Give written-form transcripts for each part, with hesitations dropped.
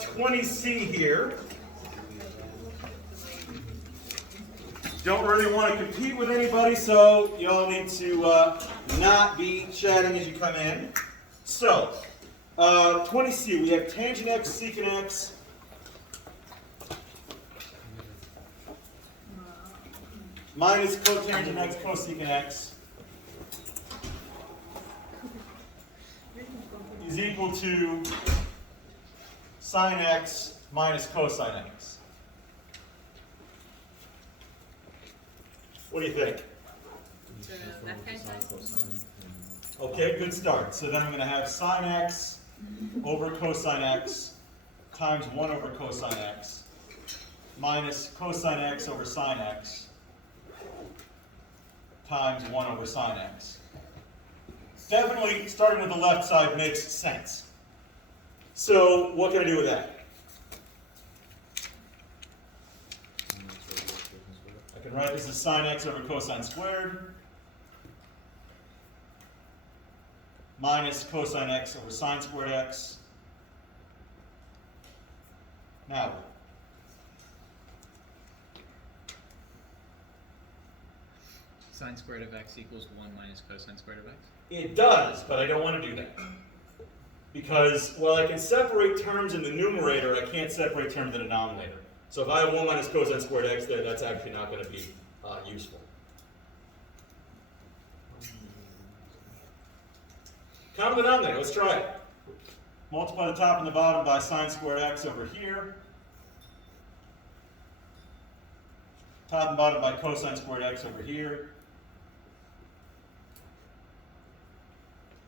20C here. Don't really want to compete with anybody, so you all need to not be chatting as you come in. So, 20C, we have tangent x, secant x. Minus cotangent x, cosecant x is equal to sine x minus cosine x. What do you think? Left-hand side. Okay, good start. So then I'm going to have sine x over cosine x times 1 over cosine x minus cosine x over sine x times 1 over sine x. Definitely starting with the left side makes sense. So what can I do with that? I can write this as sine x over cosine squared minus cosine x over sine squared x. Now, Sine squared of x equals 1 minus cosine squared of x? it does, but I don't want to do that. Because, well, I can separate terms in the numerator, I can't separate terms in the denominator. So if I have 1 minus cosine squared x there, that's actually not going to be useful. Common denominator, let's try it. Multiply the top and the bottom by sine squared x over here. Top and bottom by cosine squared x over here.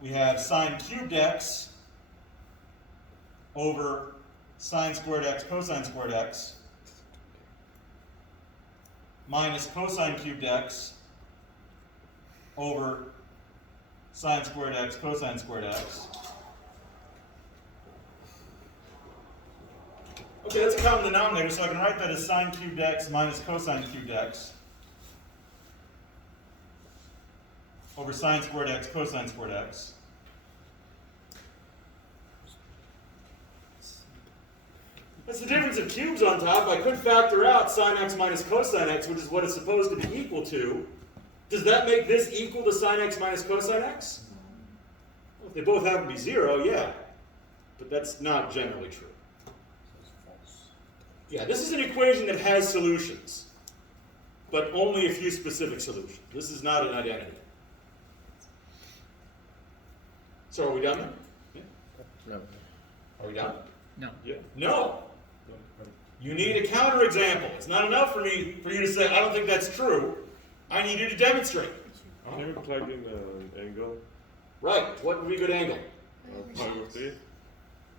We have sine cubed x over sine squared x cosine squared x minus cosine cubed x over sine squared x cosine squared x. Okay, that's a common denominator, so I can write that as sine cubed x minus cosine cubed x over sine squared x cosine squared x. That's the difference of cubes on top. I could factor out sine x minus cosine x, which is what it's supposed to be equal to. Does that make this equal to sine x minus cosine x? Well, if they both happen to be 0, yeah. But that's not generally true. Yeah, this is an equation that has solutions, but only a few specific solutions. This is not an identity. So are we done then? Yeah. No. Are we done? No. Yeah. No. You need a counterexample. It's not enough for you to say, I don't think that's true. I need you to demonstrate. Can you plug in an angle? Right. What would be a good angle? Pi over 3?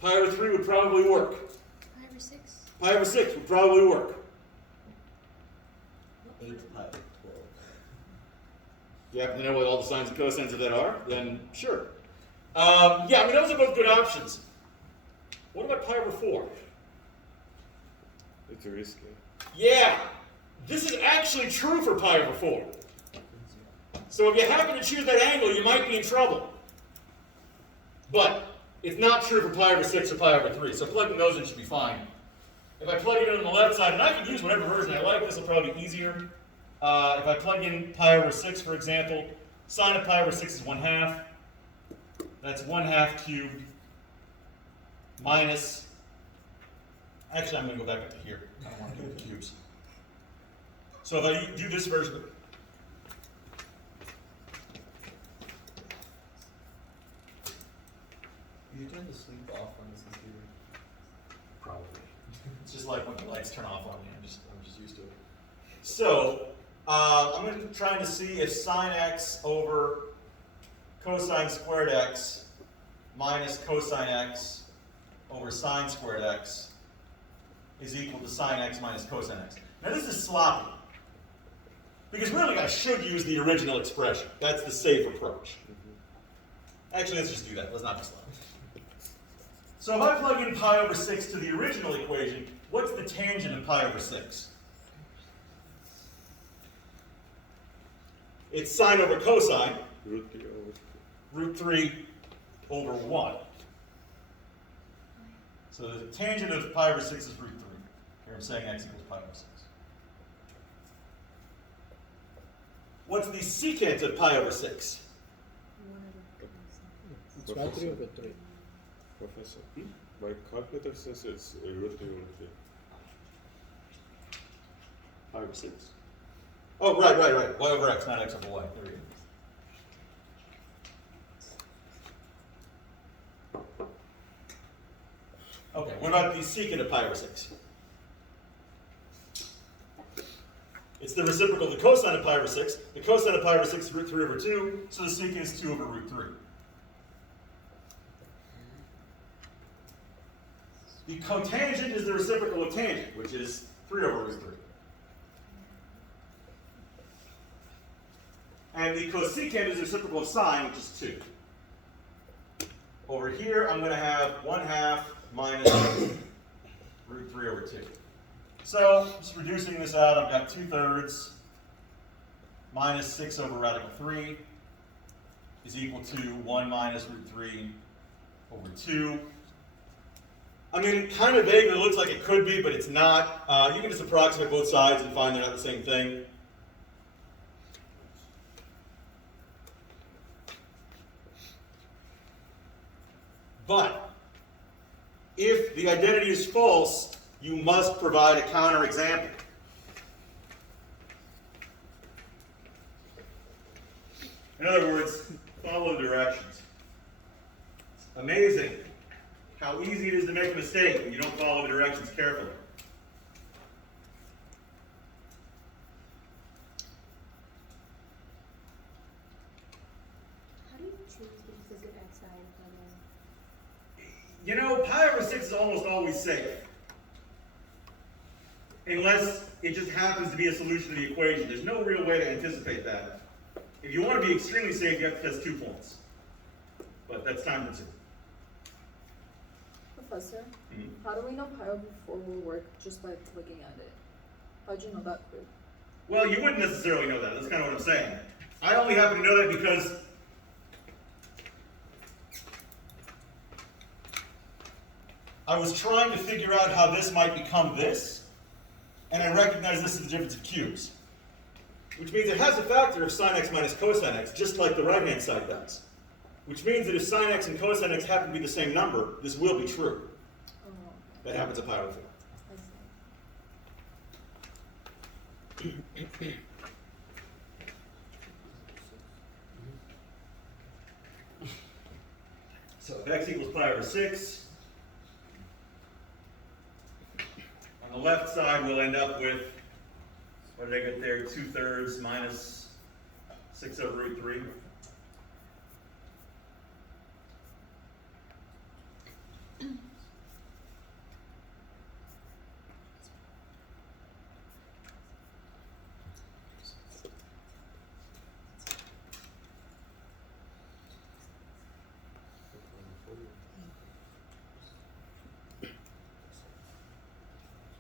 Pi over 3 would probably work. Pi over 6. Pi over 6 would probably work. 8 pi over 12. You happen to know what all the sines and cosines of that are? Then sure. Yeah, I mean, those are both good options. What about pi over 4? It's risky. Yeah, this is actually true for pi over 4. So if you happen to choose that angle, you might be in trouble. But it's not true for pi over 6 or pi over 3, so plugging those in should be fine. If I plug it in on the left side, and I can use whatever version I like, this will probably be easier. If I plug in pi over 6, for example, sine of pi over 6 is 1/2. That's 1/2 cubed minus, actually I'm going to go back up to here. I don't want to do the cubes. So if I do this version, You turn the sleep off on this computer. probably. It's just like when the lights turn off on me. I'm just used to it. So I'm going to try to see if sine x over cosine squared x minus cosine x over sine squared x is equal to sine x minus cosine x. Now this is sloppy. Because really I should use the original expression. That's the safe approach. Actually, let's just do that. Let's not be sloppy. So if I plug in pi over 6 to the original equation, what's the tangent of pi over 6? It's sine over cosine, Root 3 over root 3 over 1. So So the tangent of pi over 6 is root 3. Here I'm saying x equals pi over 6. What's the secant of pi over 6? It's pi 3 over 3. Professor, my calculator says it's root 3 over 3. Pi over 6. Oh, right. Y over x, not x over y. There we go. Okay, what about the secant of pi over 6? It's the reciprocal of the cosine of pi over 6. The cosine of pi over 6 is root 3 over 2, so the secant is 2 over root 3. The cotangent is the reciprocal of tangent, which is 3 over root 3. And the cosecant is the reciprocal of sine, which is 2. Over here, I'm going to have 1/2 minus root 3 over 2. So, just reducing this out, I've got 2/3 minus 6 over radical 3 is equal to 1 minus root 3 over 2. I mean, it kind of vaguely looks like it could be, but it's not. You can just approximate both sides and find they're not the same thing. But if the identity is false, you must provide a counterexample. In other words, follow directions. It's amazing how easy it is to make a mistake when you don't follow the directions carefully. How do you choose the implicit x side of You know, pi over 6 is almost always safe. Unless it just happens to be a solution to the equation. There's no real way to anticipate that. If you want to be extremely safe, you have to test 2 points. But that's time consuming. Professor, Mhm. how do we know pi over 4 will work just by looking at it? How'd you know that quick? Well, you wouldn't necessarily know that. That's kind of what I'm saying. I only happen to know that because I was trying to figure out how this might become this, and I recognize this is the difference of cubes. Which means it has a factor of sine x minus cosine x, just like the right-hand side does. Which means that if sine x and cosine x happen to be the same number, this will be true. Oh, That happens at pi over 4. I see. So if x equals pi over 6, on the left side we'll end up with, what did I get there, 2/3 minus 6 over root 3.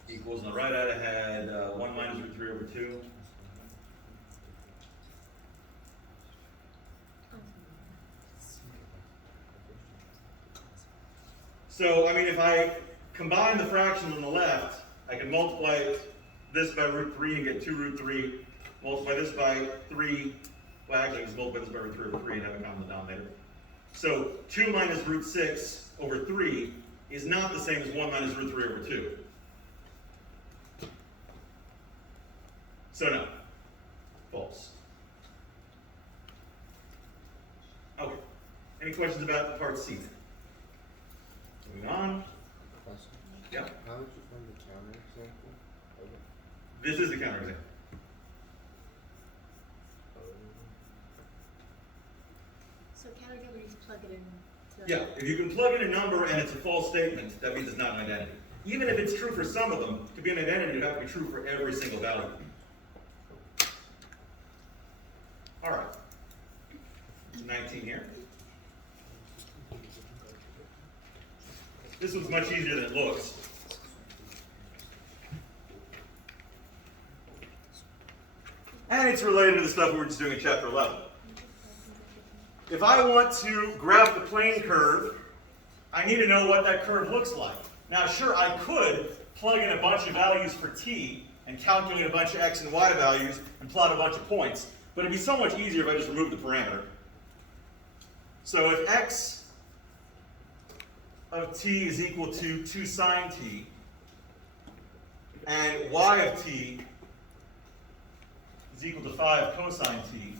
Equals, on the right side I had 1 minus root 3 over 2. So, I mean, if I combine the fractions on the left, I can multiply this by root 3 and get 2 root 3, multiply this by 3, well actually I can just multiply this by root 3 over 3 and have a common denominator. So 2 minus root 6 over 3 is not the same as 1 minus root 3 over 2. So no, false. Okay, any questions about part C? Moving on. Yeah. How would you find the counterexample? This is the counterexample. So counterexample, you just plug it in. Yeah, if you can plug in a number and it's a false statement, that means it's not an identity. Even if it's true for some of them, to be an identity, it would have to be true for every single value. All right. 19 here. This one's much easier than it looks. And it's related to the stuff we were just doing in chapter 11. If I want to graph the plane curve, I need to know what that curve looks like. Now, sure, I could plug in a bunch of values for t and calculate a bunch of x and y values and plot a bunch of points, but it'd be so much easier if I just removed the parameter. So if x of t is equal to 2 sine t, and y of t is equal to 5 cosine t,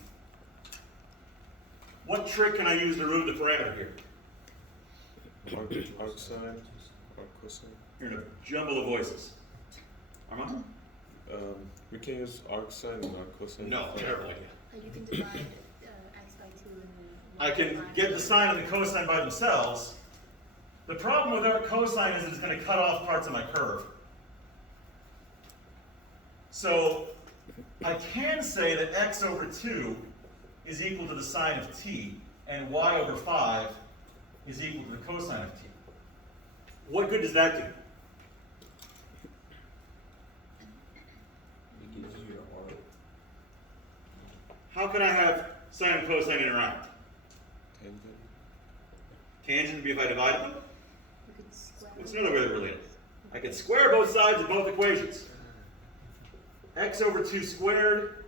what trick can I use to remove the parameter here? Arc sine, arc cosine. You're in a jumble of voices. Armand? We can use arc sine and arc cosine. No, terrible idea. Like you can divide x by 2 and then. I can get the sine and the cosine by themselves. The problem with arc cosine is it's going to cut off parts of my curve. So I can say that x over 2 is equal to the sine of t, and y over 5 is equal to the cosine of t. What good does that do? It gives you your arc. How can I have sine and cosine interact? Tangent. Tangent would be if I divided them? You could square. What's another way they're related? I can square both sides of both equations. X over 2 squared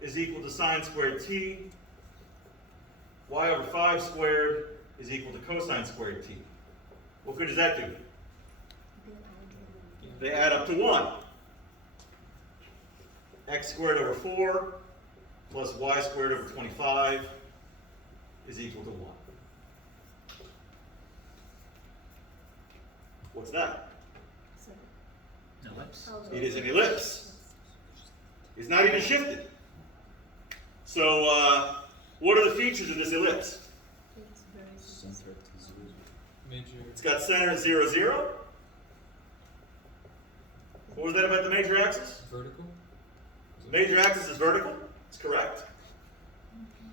is equal to sine squared t. Y over 5 squared is equal to cosine squared t. What good does that do? You can add them. They add up to 1. X squared over 4 plus y squared over 25 is equal to 1. What's that? So, Ellipse. oh, It is an ellipse. It's not even shifted. So, what are the features of this ellipse? It's very Center to 0. Major. It's got center at 0, 0. What was that about the major axis? Vertical? The major axis is vertical. It's correct.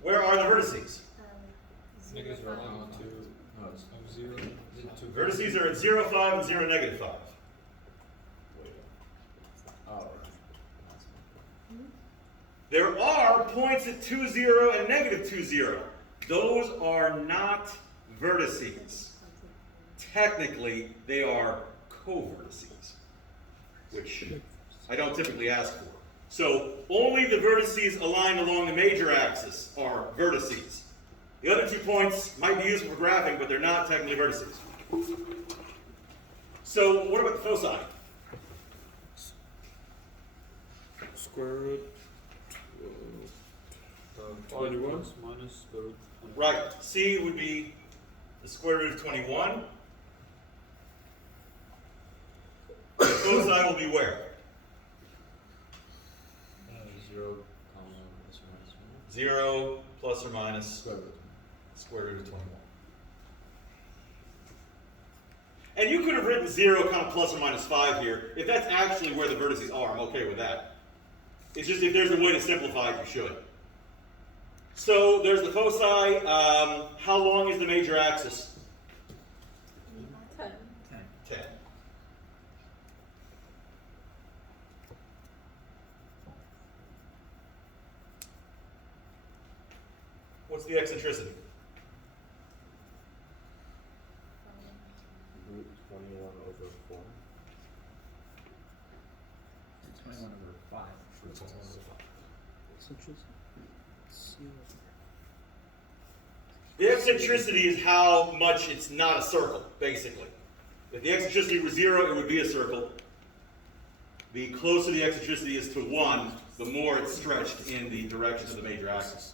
Where are the vertices? Negative 0, 1 5. to 0 to Vertices are at 0, 5 and 0, negative 5. Oh. There are points at 2, 0 and negative 2, 0. Those are not vertices. Technically, they are covertices, which I don't typically ask for. So only the vertices aligned along the major axis are vertices. The other 2 points might be useful for graphing, but they're not technically vertices. So what about the foci? Square root 21. Minus square root 21. Right, C would be the square root of 21. The foci will be where? 0, comma, plus or minus 1. 0 plus or minus Square root. square root of 21. And you could have written 0 kind of plus or minus 5 here. If that's actually where the vertices are, I'm okay with that. It's just if there's a way to simplify it, you should. So there's the foci. How long is the major axis? 10. 10. 10. What's the eccentricity? Root 21 over 4. 21 over 5. The eccentricity is how much it's not a circle, basically. If the eccentricity were 0, it would be a circle. The closer the eccentricity is to 1, the more it's stretched in the direction of the major axis.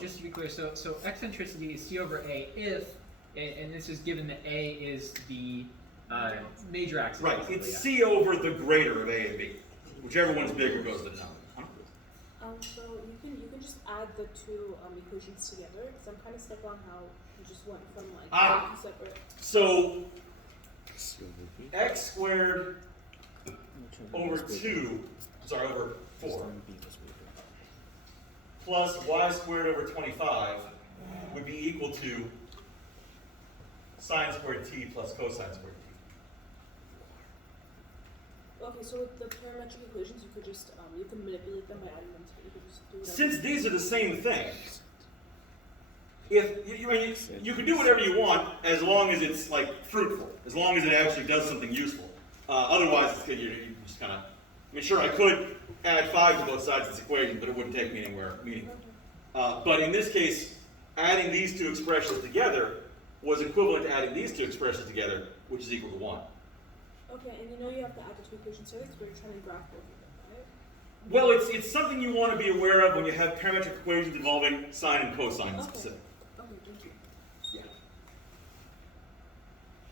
Just to be clear, so eccentricity is c over a if, and this is given that a is the major axis. Right, basically, it's yeah. C over the greater of A and B. Whichever one's bigger goes to the number. So you can just add the two equations together, because I'm kind of stuck on how you just went from like two separate. So x squared over 2, sorry, over 4, plus y squared over 25 would be equal to sine squared t plus cosine squared t. Okay, so with the parametric equations, you could just you can manipulate them by adding them together. You could just do whatever. Since these are the same thing, if you can do whatever you want as long as it's like fruitful, as long as it actually does something useful. Otherwise, it's good. You just kind of. I mean, sure, I could add 5 to both sides of this equation, but it wouldn't take me anywhere meaningful. But in this case, adding these two expressions together was equivalent to adding these two expressions together, which is equal to 1. Okay, and you know you have to add the two equations together because we're trying to graph both of them, right? Well, it's something you want to be aware of when you have parametric equations involving sine and cosine Okay. specific. Okay, thank you. Yeah.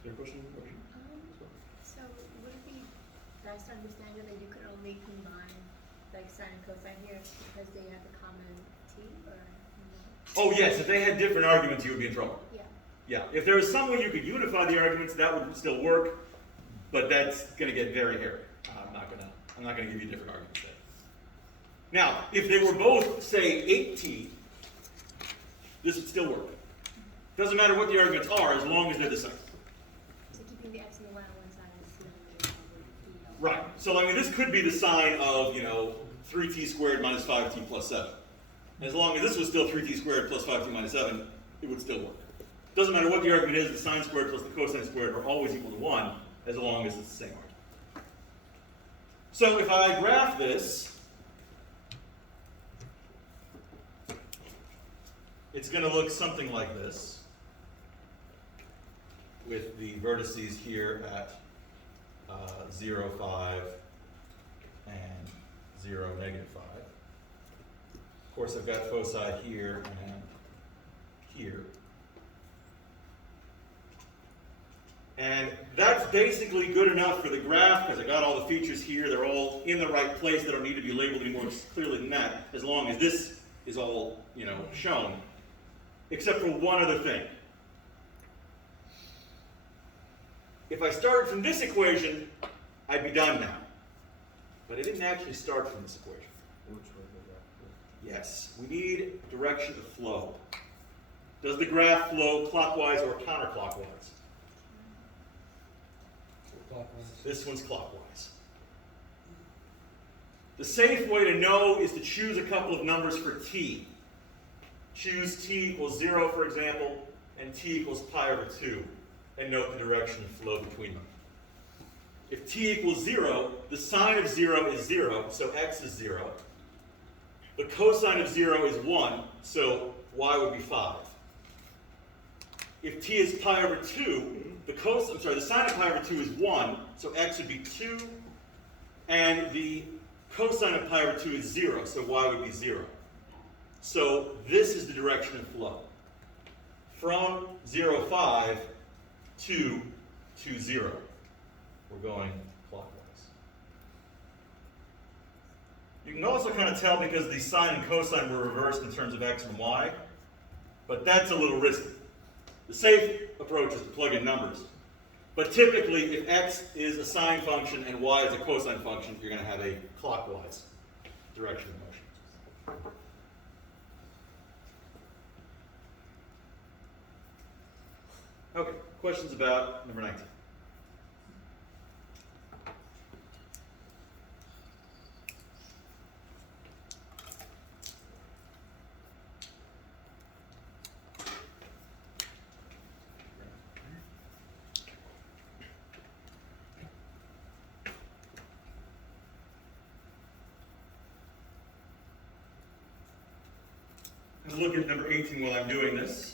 Your question? So would it be best understanding that you could only combine like sine and cosine here because they have a common t, or no? Oh yes, if they had different arguments, you would be in trouble. Yeah. Yeah, if there was some way you could unify the arguments, that would still work, but that's going to get very hairy. I'm not gonna give you different arguments there. Now, if they were both, say, 8t, this would still work. Doesn't matter what the arguments are, as long as they're the same. So keeping the x and the y on one side is the Right. So I mean, this could be the sine of 3t squared minus 5t plus 7. As long as this was still 3t squared plus 5t minus 7, it would still work. Doesn't matter what the argument is, the sine squared plus the cosine squared are always equal to 1, as long as it's the same argument. So if I graph this, it's going to look something like this, with the vertices here at 0, 5, and 0, negative 5. Of course, I've got foci here and here. And that's basically good enough for the graph, because I got all the features here. They're all in the right place. They don't need to be labeled any more clearly than that, as long as this is all, shown. Except for one other thing. If I started from this equation, I'd be done now. But I didn't actually start from this equation. Which way the graph goes? Yes, we need direction of flow. Does the graph flow clockwise or counterclockwise? This one's clockwise. The safe way to know is to choose a couple of numbers for t. Choose t equals 0, for example, and t equals pi over 2, and note the direction of flow between them. If t equals 0, the sine of 0 is 0, so x is 0. The cosine of 0 is 1, so y would be 5. If t is pi over 2, the sine of pi over 2 is 1, so x would be 2, and the cosine of pi over 2 is 0, so y would be 0. So this is the direction of flow. From 0, 5 to 2, 0. We're going clockwise. You can also kind of tell because the sine and cosine were reversed in terms of x and y, but that's a little risky. The safe approach is to plug in numbers. But typically, if x is a sine function and y is a cosine function, you're going to have a clockwise direction of motion. Okay, questions about number 19? Let's look at number 18 while I'm doing this.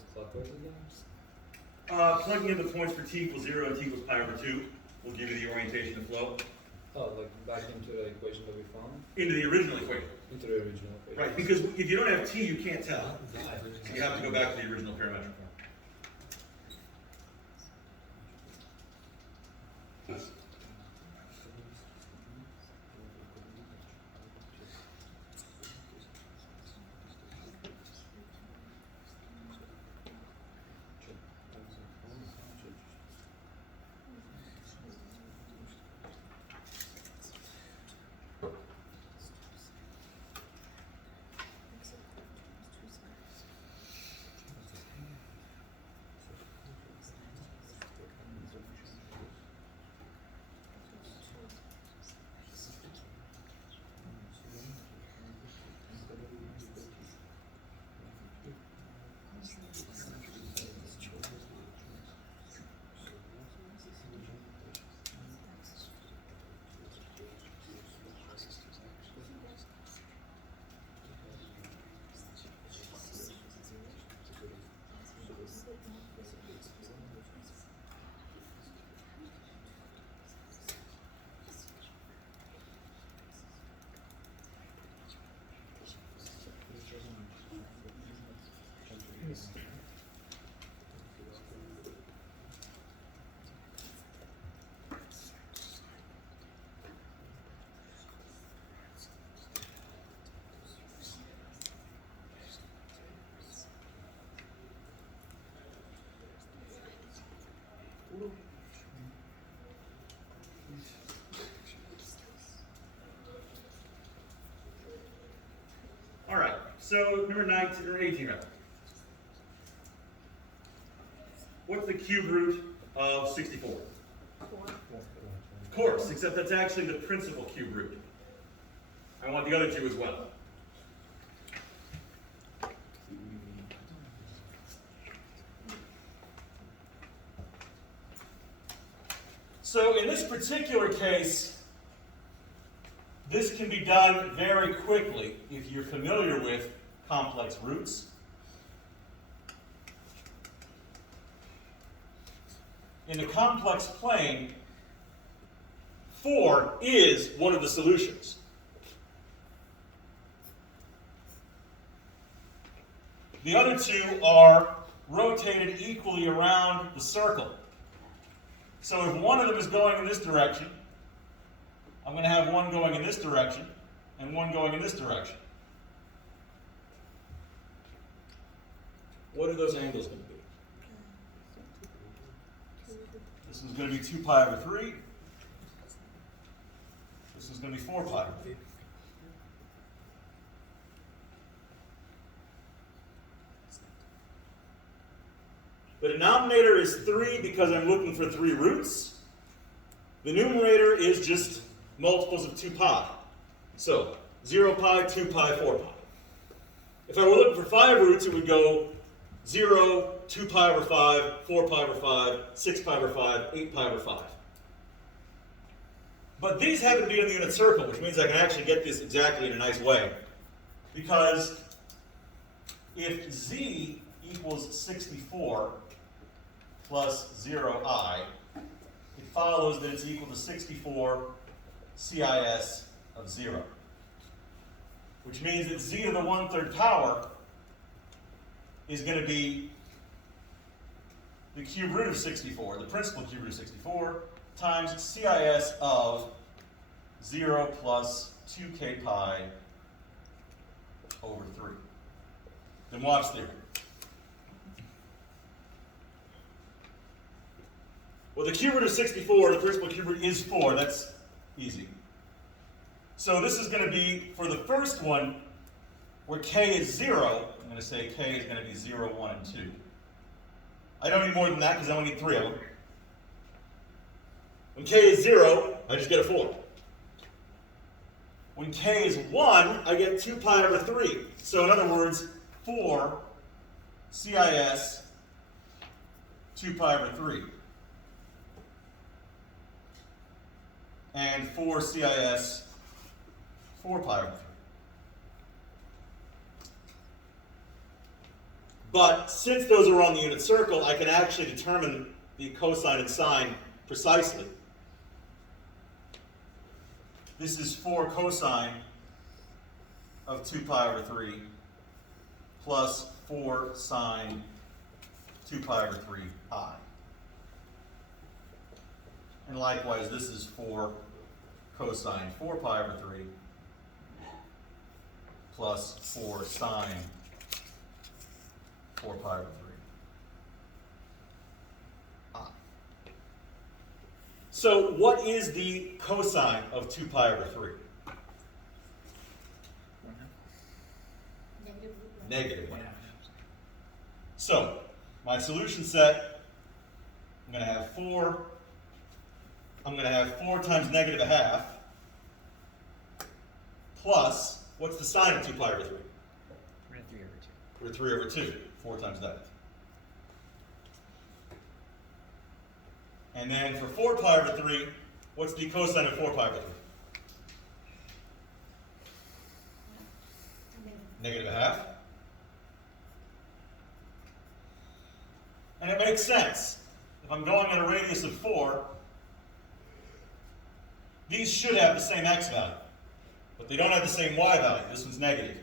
it clockwise again? Plugging in the points for t equals 0 and t equals pi over 2 will give you the orientation of flow Oh, like back into the equation that we found? into the original equation. Into the original equation. Right, because if you don't have t, you can't tell. So you have to go back to the original parametric form. All right, so number 19, or 18 rather. What's the cube root of 64? 4. Of course, except that's actually the principal cube root. I want the other two as well. So in this particular case, this can be done very quickly if you're familiar with complex roots. In the complex plane, 4 is one of the solutions. The other two are rotated equally around the circle. So if one of them is going in this direction, I'm going to have one going in this direction and one going in this direction. What are those angles going to be? This is going to be 2 pi over 3. This is going to be 4 pi over 3. The denominator is 3 because I'm looking for 3 roots. The numerator is just multiples of 2 pi. So 0 pi, 2 pi, 4 pi. If I were looking for 5 roots, it would go 0, 2 pi over 5, 4 pi over 5, 6 pi over 5, 8 pi over 5. But these happen to be in the unit circle, which means I can actually get this exactly in a nice way. Because if z equals 64 plus 0i, it follows that it's equal to 64 CIS of 0. Which means that z to the 1/3 power is going to be the cube root of 64, the principal cube root of 64, times CIS of 0 plus 2k pi over 3. Then watch theory. Well, the cube root of 64, the principal cube root is 4. That's easy. So this is going to be, for the first one, where k is 0, I'm going to say k is going to be 0, 1, and 2. I don't need more than that because I only need 3 of them. When k is 0, I just get a 4. When k is 1, I get 2 pi over 3. So in other words, 4 CIS 2 pi over 3. And 4 CIS 4 pi over 3. But since those are on the unit circle, I can actually determine the cosine and sine precisely. This is 4 cosine of 2 pi over 3 plus 4 sine 2 pi over 3 I. And likewise, this is 4 cosine 4 pi over 3 plus 4 sine 4 pi over 3 I. So what is the cosine of 2 pi over 3? Negative 1/2. So, my solution set, I'm going to have 4 times negative 1/2 plus, what's the sine of 2 pi over 3? We're at 3 over 2. We're 3 over 2, 4 times that. And then for 4 pi over 3, what's the cosine of 4 pi over 3? Negative 1/2. And it makes sense. If I'm going at a radius of 4, these should have the same x value, but they don't have the same y value. This one's negative.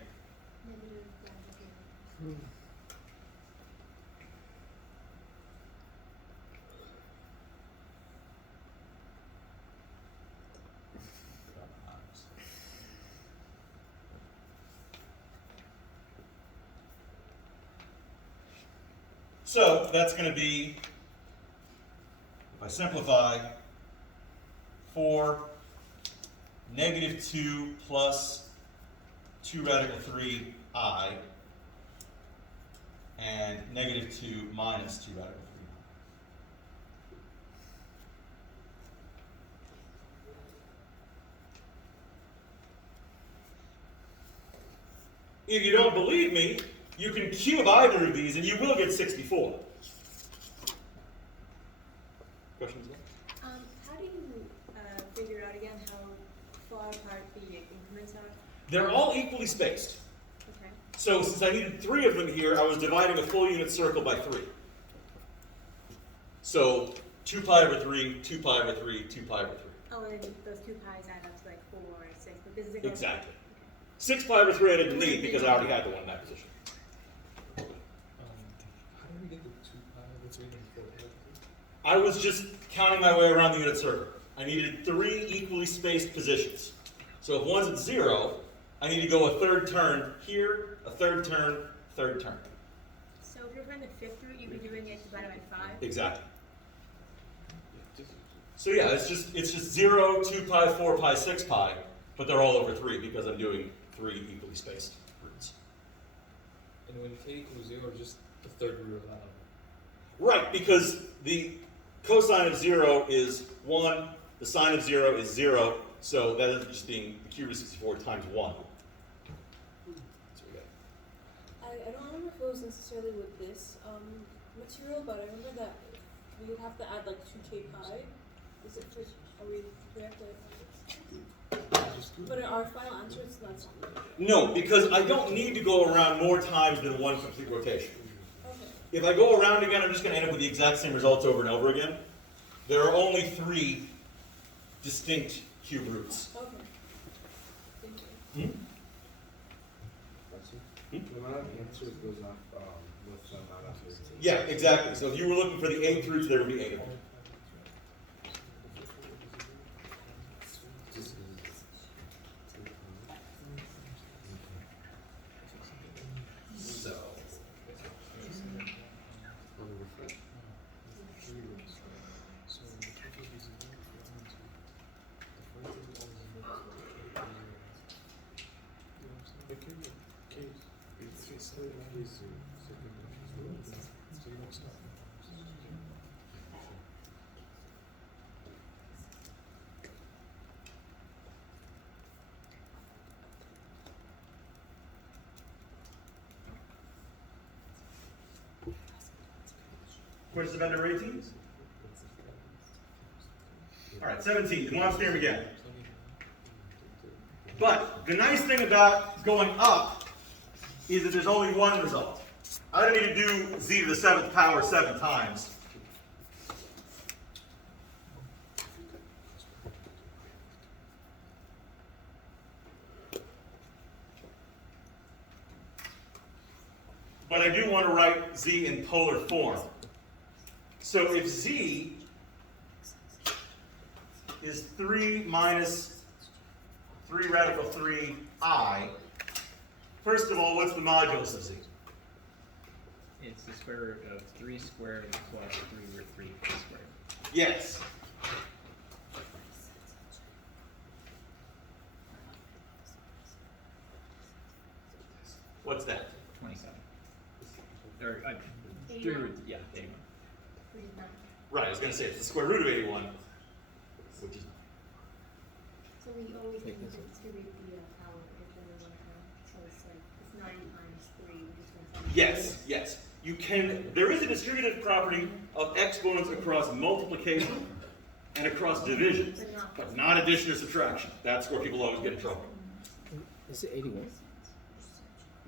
So that's going to be, if I simplify, 4 negative 2 plus 2 radical 3 I and negative 2 minus 2 radical 3. If you don't believe me, you can cube either of these and you will get 64. Questions? How do you figure out again how far apart the increments are? They're all equally spaced. Okay. So since I needed 3 of them here, I was dividing a full unit circle by 3. So 2 pi over 3, 2 pi over 3, 2 pi over 3. Oh, and then those 2 pi's add up to like 4 or 6, but this is like Exactly. 6 pi over 3 I didn't need because I already had the one in that position. How do we get the 2 pi over 3 and 4 over 3? I was just counting my way around the unit circle. I needed 3 equally spaced positions. So if one's at 0, I need to go a third turn here, a third turn, third turn. So if you're find the 5th root, you'd be doing it divided by 5? Exactly. So yeah, it's just 0, 2 pi, 4 pi, 6 pi, but they're all over 3 because I'm doing 3 equally spaced roots. And when k equals 0, just the third root of that number. Right, because the cosine of 0 is 1, the sine of 0 is 0, so that is just being the cube of 64 times 1. That's what we got. I don't remember if it was necessarily with this material, but I remember that we would have to add like 2k pi. Is it for, are we have to? But in our final answer, it's not something. No, because I don't need to go around more times than one complete rotation. Okay. If I go around again, I'm just going to end up with the exact same results over and over again. There are only 3 distinct cube roots. Okay. Thank you. The amount of answers goes up with the amount of answers. Yeah, exactly. So if you were looking for the 8th roots, there would be 8 of them. So, questions about number 18? All right, 17, the Moiv's theorem again. But the nice thing about going up is that there's only one result. I don't need to do z to the 7th power 7 times. But I do want to write z in polar form. So if z is 3 minus 3 radical 3I, first of all, what's the modulus of z? It's the square root of 3 squared plus 3 root 3 squared. Yes. What's that? 27. Or, 3 root, yeah, 81. Which is 9. Right, I was going to say it's the square root of 81, which is, So we always can distribute the power if there was one term. So it's like, it's 9 times 3, which is 1. yes, yes. You can, there is a distributive property of exponents across multiplication and across division, but not addition or subtraction. That's where people always get in trouble. Is it 81?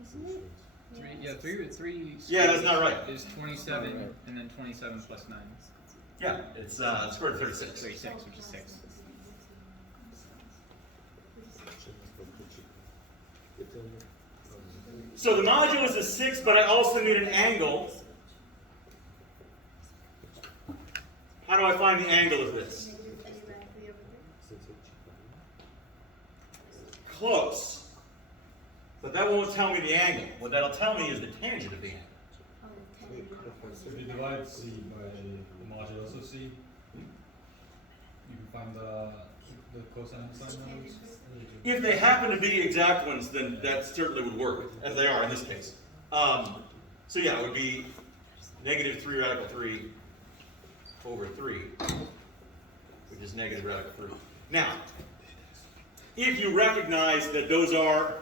Isn't it? 3 root 3 Yeah, that's not right. is 27, and then 27 plus 9. Yeah, it's square root of 36. 36, which is 6. So the modulus is 6, but I also need an angle. How do I find the angle of this? Close. But that won't tell me the angle. What that'll tell me is the tangent of the angle. If you divide C by the modulus of C, you can find the cosine and sine numbers. If they happen to be exact ones, then that certainly would work, as they are in this case. So yeah, it would be negative 3 radical 3 over 3, which is negative radical 3. Now, if you recognize that those are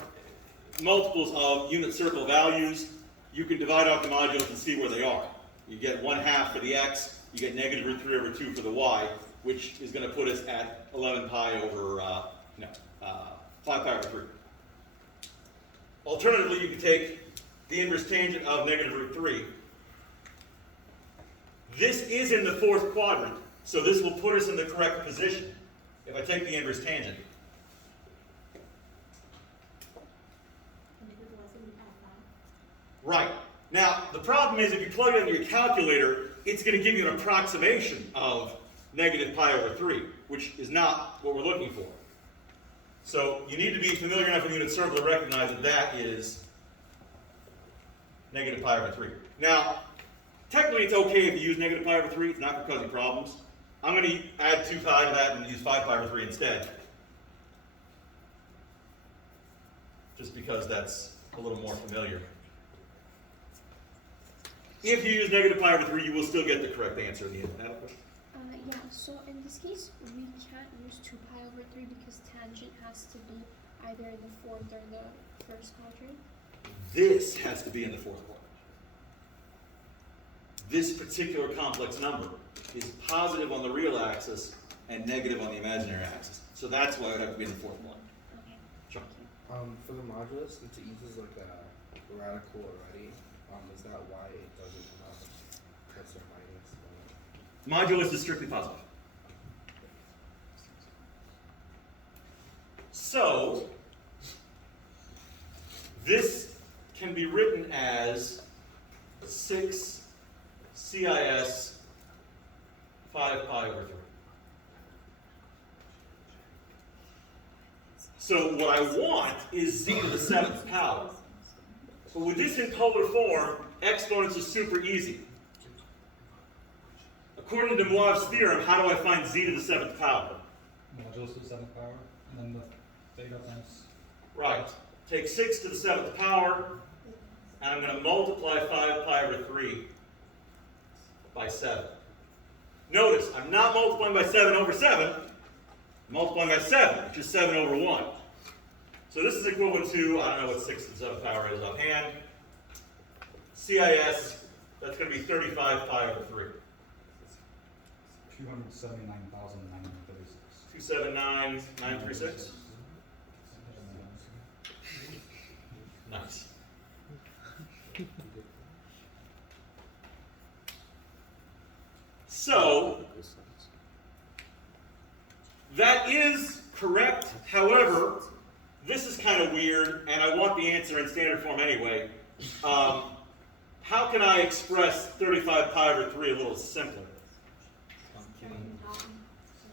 multiples of unit circle values, you can divide out the modulus and see where they are. You get 1/2 for the x, you get negative root 3 over 2 for the y, which is going to put us at 11 pi over, 5 pi over 3. Alternatively, you can take the inverse tangent of negative root 3. This is in the 4th quadrant, so this will put us in the correct position if I take the inverse tangent. Right. Now, the problem is if you plug it into your calculator, it's going to give you an approximation of negative pi over 3, which is not what we're looking for. So you need to be familiar enough with unit circle to recognize that that is negative pi over 3. Now, technically it's okay if you use negative pi over 3. It's not going to cause any problems. I'm going to add 2 pi to that and use 5 pi over 3 instead. Just because that's a little more familiar. If you use negative pi over 3, you will still get the correct answer in the end. Yeah, so in this case, we can't use 2 pi over 3 because tangent has to be either in the 4th or the 1st quadrant. This has to be in the 4th quadrant. This particular complex number is positive on the real axis and negative on the imaginary axis. So that's why it would have to be in the 4th one. Okay. Sure. For the modulus, since it uses like a radical already, is that why it doesn't have plus or minus? Modulus is strictly positive. So, this can be written as 6 CIS 5 pi over 3. So what I want is z to the 7th power. But with this in polar form, exponents is super easy. According to Moiv's theorem, how do I find z to the 7th power? Modulus to the 7th power, and then the theta times. Right. Take 6 to the 7th power, and I'm going to multiply 5 pi over 3 by 7. Notice, I'm not multiplying by 7 over 7. I'm multiplying by 7, which is 7 over 1. So this is equivalent to, I don't know what 6 to the 7th power is offhand. CIS, that's going to be 35 pi over 3. 279,936. 279,936. Nice. So, that is correct. However, this is kind of weird, and I want the answer in standard form anyway. How can I express 35 pi over 3 a little simpler?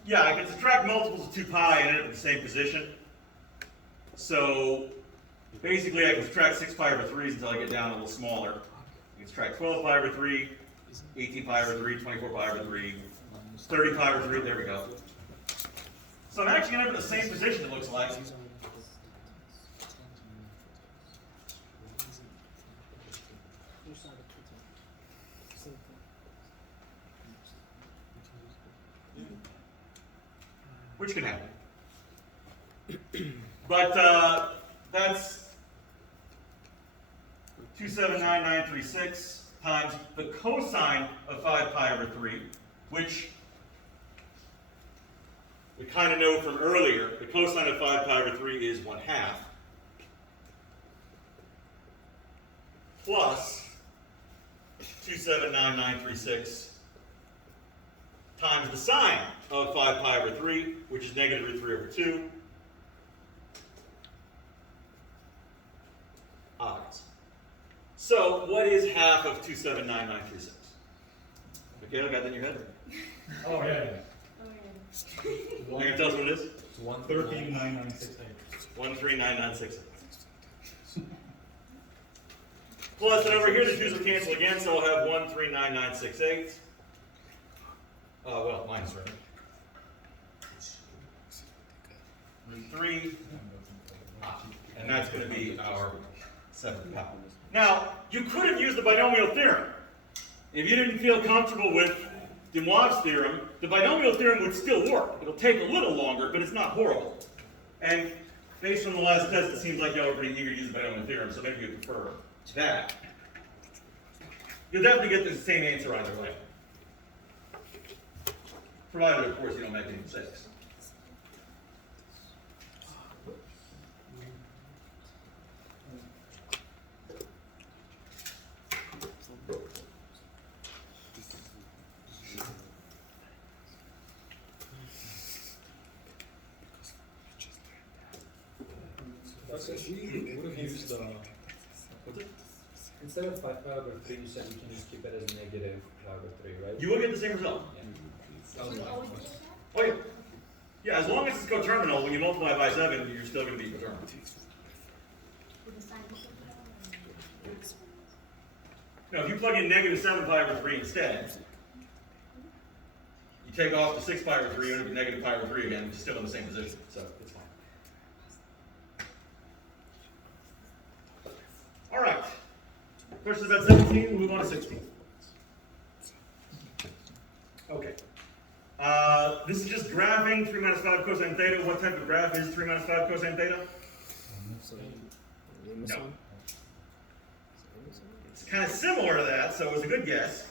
Yeah, I can subtract multiples of 2 pi and end up in the same position. So, basically I can subtract 6 pi over 3s until I get down a little smaller. I can subtract 12 pi over 3, 18 pi over 3, 24 pi over 3, 30 pi over 3, there we go. So I'm actually going to end up in the same position, it looks like. Which can happen. But that's 279,936 times the cosine of 5 pi over 3, which we kind of know from earlier. The cosine of 5 pi over 3 is 1/2 plus 279,936 times the sine of 5 pi over 3, which is negative root 3 over 2. Odds. So, what is half of 279,936? Okay, I got that in your head? Oh, yeah. You can tell us what it is? It's 113,968. 139,968. Plus, and over here the 2's will cancel again, so we'll have 139,968. Well, minus right. 3, and that's going to be our 7th power. Now, you could have used the binomial theorem. If you didn't feel comfortable with De Moivre's theorem, the binomial theorem would still work. It'll take a little longer, but it's not horrible. And based on the last test, it seems like y'all are pretty eager to use the binomial theorem, so maybe you prefer that. You'll definitely get the same answer either way. Provided, of course, you don't make any mistakes. So we would have used Instead of 5 pi over 3, you said you can just keep it as negative pi over 3, right? You will get the same result. Oh yeah. Yeah, as long as it's coterminal, when you multiply by 7, you're still going to be coterminal. Now, if you plug in negative 7 pi over 3 instead, you take off the 6 pi over 3, and it'll be negative pi over 3 again, which is still in the same position, so it's fine. All right. Questions about 17, we'll move on to 16. Okay. This is just graphing 3 minus 5 cosine theta. What type of graph is 3 minus 5 cosine theta? No. It's kind of similar to that, so it was a good guess.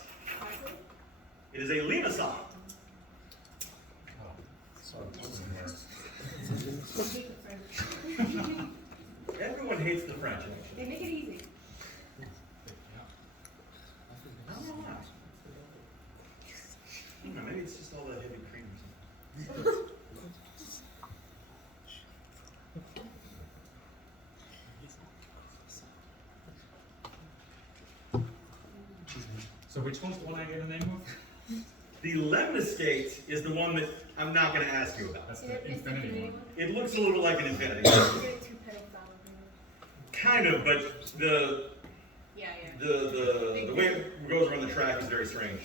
It is a lemma Everyone hates the French. They make it easy. I don't know why. I don't know, maybe it's just all that heavy cream or something. So which one's the one I get a name of? The lemniscate is the one that I'm not going to ask you about. That's the infinity one. It looks a little like an infinity. Kind of, but the way it goes around the track is very strange.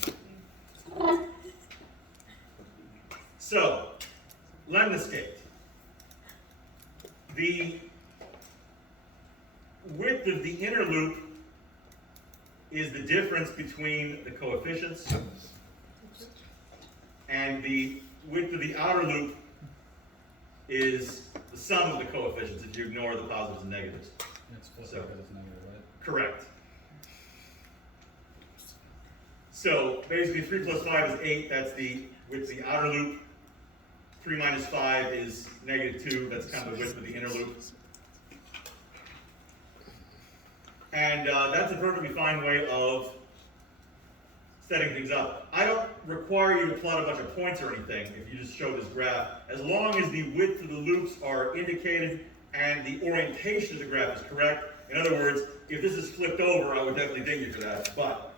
So, lemniscate. The width of the inner loop is the difference between the coefficients, and the width of the outer loop is the sum of the coefficients if you ignore the positives and negatives. It's plus because it's negative, right? Correct. So basically 3 plus 5 is 8, that's the width of the outer loop. 3 minus 5 is negative 2, that's kind of the width of the inner loop. And that's a perfectly fine way of setting things up. I don't require you to plot a bunch of points or anything if you just show this graph, as long as the width of the loops are indicated and the orientation of the graph is correct. In other words, if this is flipped over, I would definitely ding you for that, but.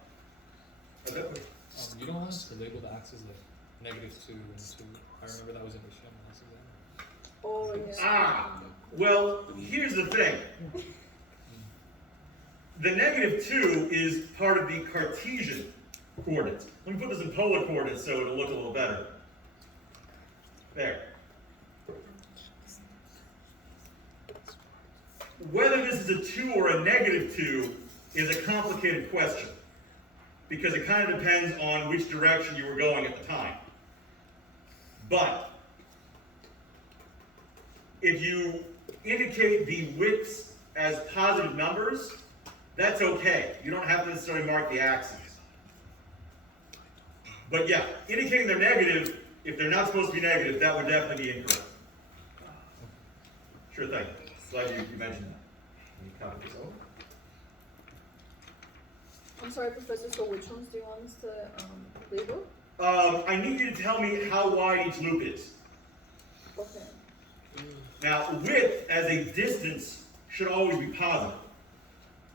You don't want us to label the axes like -2 and 2. I remember that was in the shim last exam. Oh, yeah. Ah, well, here's the thing. The -2 is part of the Cartesian coordinates. Let me put this in polar coordinates so it'll look a little better. There. Whether this is a 2 or a -2 is a complicated question, because it kind of depends on which direction you were going at the time. But if you indicate the widths as positive numbers, that's okay. You don't have to necessarily mark the axes. But yeah, indicating they're negative, if they're not supposed to be negative, that would definitely be incorrect. Sure thing. Glad you mentioned that. Let me copy this over. I'm sorry, Professor, so which ones do you want us to label? I need you to tell me how wide each loop is. Okay. Now, width as a distance should always be positive.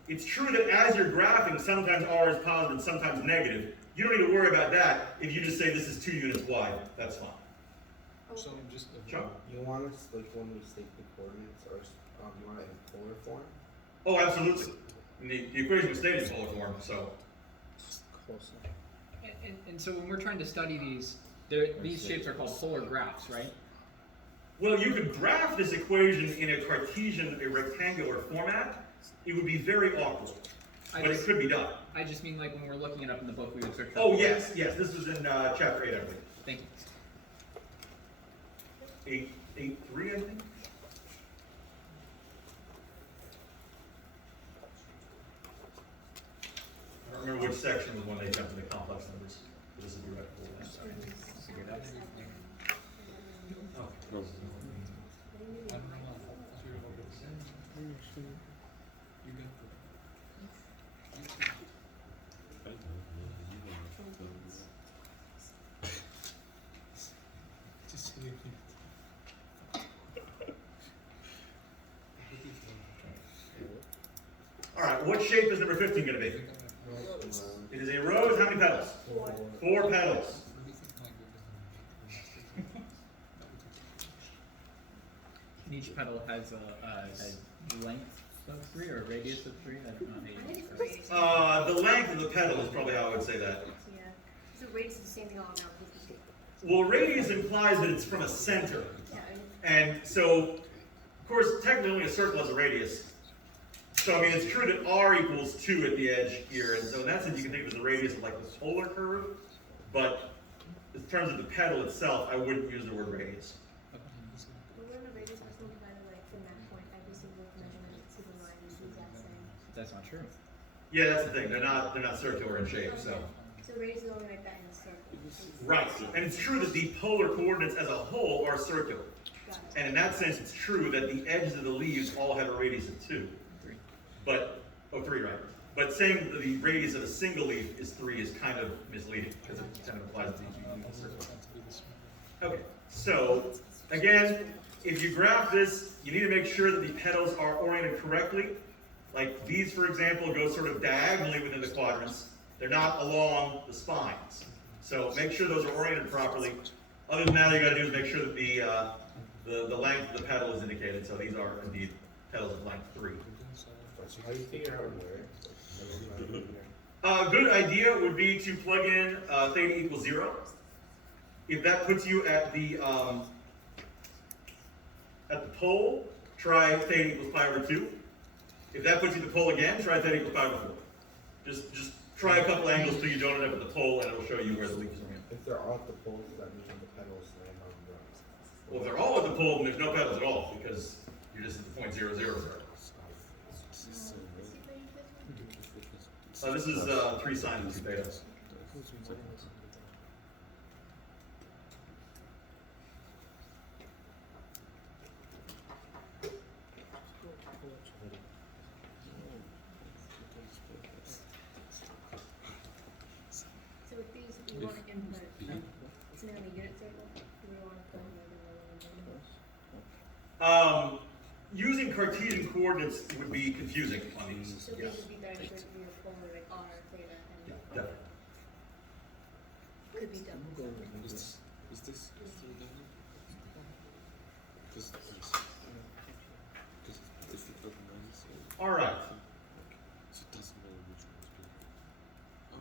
It's true that as you're graphing, sometimes r is positive and sometimes negative. You don't need to worry about that if you just say this is 2 units wide. That's fine. Okay. So just Sure. You want us, like, when we state the coordinates, or you want it in polar form? Oh, absolutely. And the equation was stated in polar form, so. Close. And so when we're trying to study these, these shapes are called polar graphs, right? Well, you could graph this equation in a Cartesian, a rectangular format. It would be very awkward, but it could be done. I just mean like when we're looking it up in the book, we would search for. Oh, yes, yes. This was in chapter 8, I believe. Thank you. 8.3, I think. I don't remember which section was when they jumped into complex numbers. This is the direct pull. Oh. No. I don't know. You go for it. Just so you can. All right, what shape is number 15 going to be? It is a rose. How many petals? 4 petals. And each petal has a length of 3 or a radius of 3. I don't know how you describe it. The length of the petal is probably how I would say that. Yeah. So radius is the same thing all around. Well, radius implies that it's from a center. Yeah. And so, of course, technically only a circle has a radius. So, I mean, it's true that r equals 2 at the edge here, and so in that sense you can think of it as a radius of like this polar curve, but in terms of the petal itself, I wouldn't use the word radius. But when the radius was moved by like from that point, every single measurement to the line is the exact same. That's not true. Yeah, that's the thing, they're not circular in shape, so. So radius is only like that in a circle. Right, and it's true that the polar coordinates as a whole are circular. Got it. And in that sense, it's true that the edges of the leaves all have a radius of 2. 3. But, 3, right. But saying that the radius of a single leaf is 3 is kind of misleading, because it kind of implies that you need a circle. Okay, so, again, if you graph this, you need to make sure that the petals are oriented correctly. Like these, for example, go sort of diagonally within the quadrants. They're not along the spines. So make sure those are oriented properly. Other than that, all you gotta do is make sure that the length of the petal is indicated. So these are indeed petals of length 3. So how do you figure out where? A good idea would be to plug in theta equals 0. If that puts you at the pole, try theta equals pi over 2. If that puts you at the pole again, try theta equals pi over 4. Just try a couple angles till you don't end up at the pole, and it'll show you where the leaves are in. If they're all at the pole, does that mean the petals land on the ground? Well, if they're all at the pole, then there's no petals at all, because you're just at the point 0, 0, 0. This is 3 sine and 2 theta. So we want to input something on the unit table, we want to put another one. Using Cartesian coordinates would be confusing on these. So these would be directed to be a polar, like r, theta, and Definitely. could be double. Is this because if you put minus All right. so it doesn't matter which one is bigger. Oh,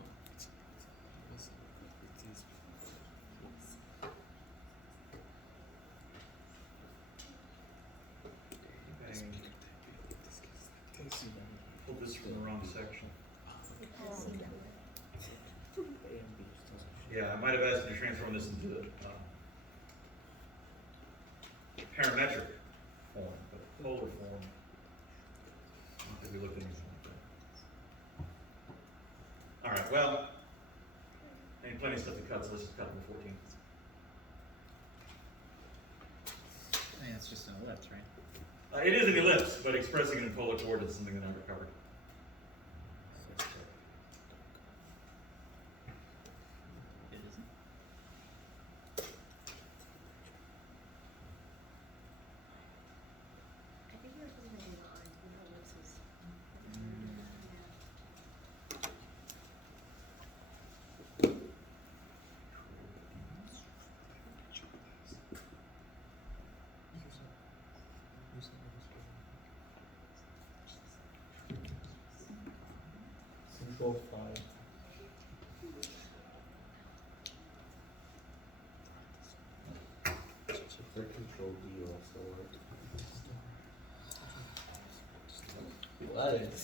Pulled this from the wrong section. Yeah, I might have asked you to transform this into parametric form, but polar form. I don't think we looked at anything like that. All right, well, ain't plenty of stuff to cut, so let's just cut them to 14. I mean, that's just an ellipse, right? It is an ellipse, but expressing it in polar coordinates is something that I recovered. It isn't. I think we were putting it in lines, we know ellipses. Control 5. The control D also work. That is.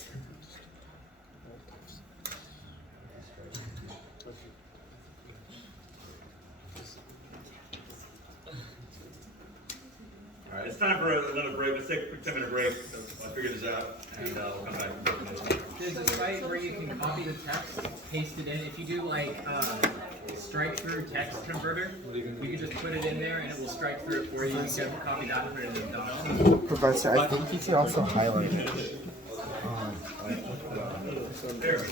All right, it's time for another break. Let's take a quick 10-minute break. I'll figure this out, and we'll come back. There's a site where you can copy the text, paste it in. If you do like strike through text converter, you can just put it in there and it will strike through it for you. You can copy that and put it in the document. Professor, I think you can also highlight it. There. I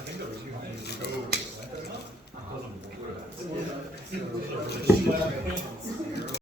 think that was